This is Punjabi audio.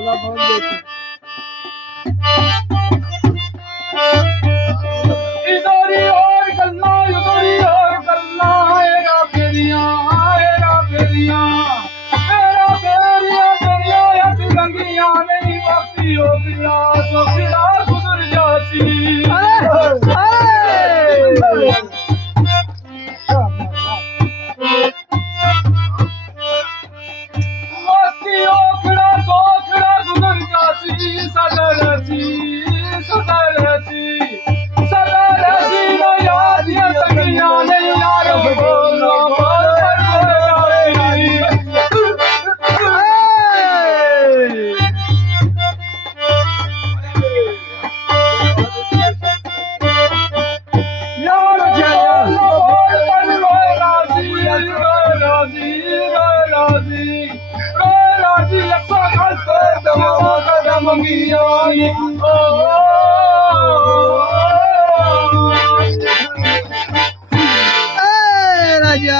ਉਹਦਾ ਫੋਨ ਦੇਖ ਇਦੋਰੀ ਹੋਰ ਗੱਲਾਂ ਉਦੋਰੀ ਹੋਰ ਗੱਲਾਂ ਏਰਾ ਫੇਰੀਆਂ ਤੇਰੀਆਂ ਅੱਜ ਲੰਗੀਆਂ ਨਹੀਂ ਵਕਤੀ ਹੋ ਗਿਆ ਸੋਖੜਾ ਗੁਜ਼ਰ ਜਾਸੀ ਵਕਤੀ ਔਖੜਾ ਸੋਖੜਾ ਗੁਜ਼ਰ ਜਾਸੀ ਸਦਾ ਰਸੀ ਨਾ ਯਾਦ ਦੀਆਂ ਤੰਗੀਆਂ ਨਹੀਂ ਯਾਰੋ ਬੋਲੋ ਬੋਲ ਮੰਗੀਆਂ ਨੀ